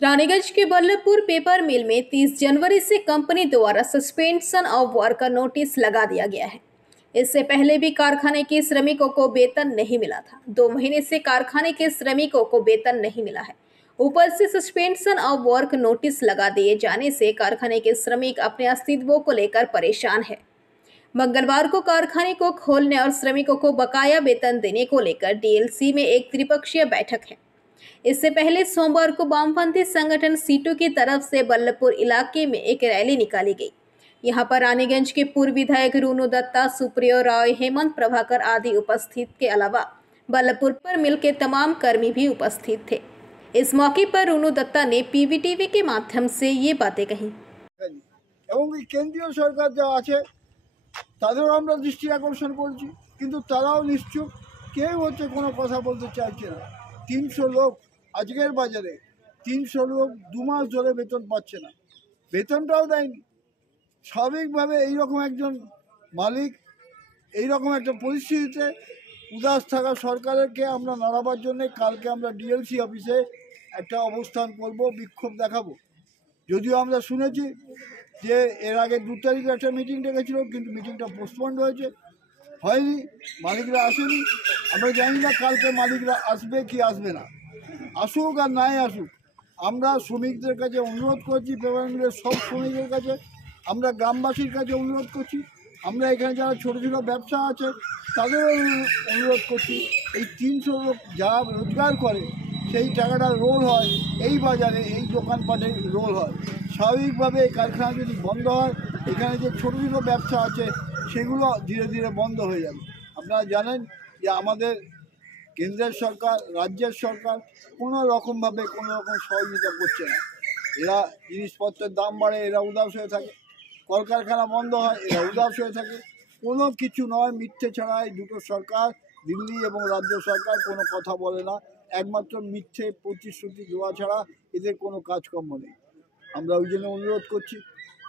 रानीगंज के बल्लभपुर पेपर मिल में 30 जनवरी से कंपनी द्वारा सस्पेंशन ऑफ वर्क का नोटिस लगा दिया गया है। इससे पहले भी कारखाने के श्रमिकों को वेतन नहीं मिला था। 2 महीने से कारखाने के श्रमिकों को वेतन नहीं मिला है। ऊपर से सस्पेंशन ऑफ वर्क नोटिस लगा दिए जाने से कारखाने के श्रमिक अपने अस्तित्व को लेकर परेशान है। मंगलवार को कारखाने को खोलने और श्रमिकों को बकाया वेतन देने को लेकर डीएलसी में एक त्रिपक्षीय बैठक है। इससे पहले सोमवार को वामपंथी संगठन सीटू की तरफ से बल्लभपुर इलाके में एक रैली निकाली गई। यहां पर रानीगंज के पूर्व विधायक रूनू दत्ता, सुप्रियो राय, हेमंत प्रभाकर आदि उपस्थित के अलावा बल्लभपुर पर मिल के तमाम कर्मी भी उपस्थित थे। इस मौके पर रूनू दत्ता ने पीवीटीवी के माध्यम से ये बातें कही। केंद्रीय सरकार जा आछे तादेरो आमरा दृष्टि आकर्षण करछि, किन्तु ताराओ निश्चुप, केउ होच्छे कोनो कथा बोलते चाइछे ना। 300 लोक आजकेर बाजारे 300 लोक 2 मास धरे वेतन पाচ্ছে না, বেতনটাও দেয়নি। স্বাভাবিকভাবে এইরকম একজন মালিক এইরকম একটা পরিস্থিতিতে উদাস থাকা সরকারকে আমরা নাড়াবার জন্য কালকে আমরা ডিএলসি অফিসে একটা অবস্থান করব, বিক্ষোভ দেখাবো। যদিও আমরা শুনেছি যে এর আগে 2 তারিখে একটা মিটিং ডেকেছিল, কিন্তু মিটিংটা পোস্টপন্ড হয়নি, মালিকরা আসেনি। আমরা জানি না কালকে মালিকরা আসবে কি আসবে না। আসুক আর নাই আসুক, আমরা শ্রমিকদের কাছে অনুরোধ করছি, পেপার মিলের সব শ্রমিকদের কাছে, আমরা গ্রামবাসীর কাছে অনুরোধ করছি, আমরা এখানে যারা ছোটো ছোটো ব্যবসা আছে তাদেরও অনুরোধ করছি। এই 300 লোক যা রোজগার করে সেই টাকাটা রোল হয় এই বাজারে, এই দোকানপাটে রোল হয়। স্বাভাবিকভাবে এই কারখানা যদি বন্ধ হয়, এখানে যে ছোটো ছোটো ব্যবসা আছে সেগুলো ধীরে ধীরে বন্ধ হয়ে যাবে। আপনারা জানেন যে আমাদের কেন্দ্রের সরকার, রাজ্যের সরকার কোনো রকমভাবে কোনো রকম সহযোগিতা করছে না। এরা জিনিসপত্রের দাম বাড়ে, এরা উদাস হয়ে থাকে, কলকারখানা বন্ধ হয়, এরা উদাস হয়ে থাকে। কোনো কিছু নয়, মিথ্যে ছাড়া এই দুটো সরকার, দিল্লি এবং রাজ্য সরকার কোনো কথা বলে না। একমাত্র মিথ্যে প্রতিশ্রুতি দেওয়া ছাড়া এদের কোনো কাজকর্ম নেই। আমরা ওই জন্য অনুরোধ করছি,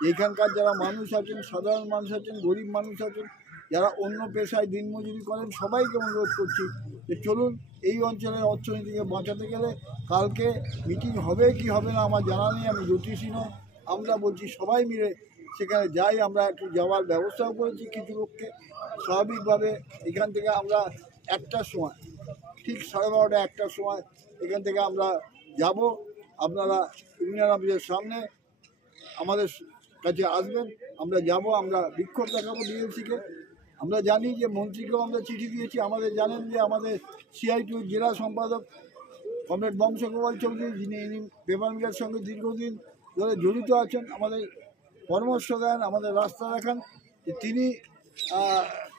এখানকার যারা মানুষ আছেন, সাধারণ মানুষ আছেন, গরিব মানুষ আছেন, যারা অন্য পেশায় দিনমজুরি করেন, সবাইকে অনুরোধ করছি যে চলুন এই অঞ্চলের অর্থনীতিকে বাঁচাতে গেলে কালকে মিটিং হবে কি হবে না আমার জানা নেই, আমি জ্যোতিষী নয়। আমরা বলছি সবাই মিলে সেখানে যাই। আমরা একটু যাওয়ার ব্যবস্থাও করেছি কিছু লোককে। স্বাভাবিকভাবে এখান থেকে আমরা 1টার সময়, ঠিক 12:30 1টার সময় এখান থেকে আমরা যাব। আপনারা ইউনিয়ন অফিসের সামনে আমাদের কাছে আসবেন, আমরা যাব, আমরা বিক্ষোভ দেখাবো ডিএলসিকে। আমরা জানি যে মন্ত্রীকেও আমরা চিঠি দিয়েছি। আমাদের জানেন যে আমাদের সিআইটিউ জেলা সম্পাদক কমরেড বংশগোপাল চৌধুরী, যিনি পেপার মিলের সঙ্গে দীর্ঘদিন ধরে জড়িত আছেন, আমাদের পরামর্শ দেন, আমাদের রাস্তা দেখান, যে তিনি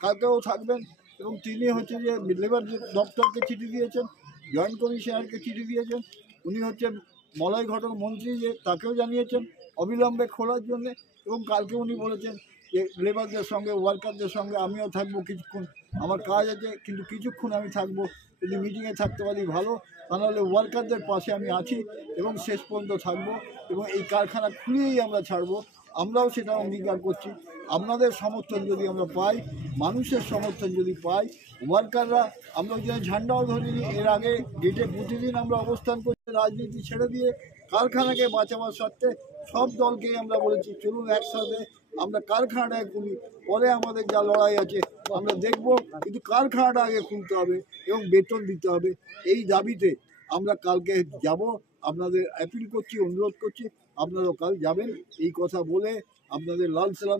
কালকেও থাকবেন। এবং তিনি হচ্ছে যে লেবার দপ্তরকে চিঠি দিয়েছেন, জয়েন্ট কমিশনারকে চিঠি দিয়েছেন, উনি হচ্ছে মলয় ঘটক মন্ত্রী, যে তাকেও জানিয়েছেন অবিলম্বে খোলার জন্যে। এবং কালকে উনি বলেছেন যে লেবারদের সঙ্গে, ওয়ার্কারদের সঙ্গে আমিও থাকবো কিছুক্ষণ, আমার কাজ আছে কিন্তু কিছুক্ষণ আমি থাকবো, যদি মিটিংয়ে থাকতে পারি ভালো, তা নাহলে ওয়ার্কারদের পাশে আমি আছি এবং শেষ পর্যন্ত থাকবো এবং এই কারখানা খুলেই আমরা ছাড়বো। আমরাও সেটা অঙ্গীকার করছি। আপনাদের সমর্থন যদি আমরা পাই, মানুষের সমর্থন যদি পাই, ওয়ার্কাররা, আমরা ওই জন্য ঝান্ডাও ধরিনি। এর আগে গেটে প্রতিদিন আমরা অবস্থান করছি, রাজনীতি ছেড়ে দিয়ে কারখানাকে বাঁচাবার স্বার্থে সব দলকেই আমরা বলেছি চলুন একসাথে আমরা কারখানাটাকে খুলি, পরে আমাদের যা লড়াই আছে আমরা দেখব, কিন্তু কারখানাটা আগে খুলতে হবে এবং বেতন দিতে হবে। এই দাবিতে আমরা কালকে যাব। আপনাদের অ্যাপিল করছি, অনুরোধ করছি, আপনারাও কাল যাবেন। এই কথা বলে আপনাদের লাল সালাম।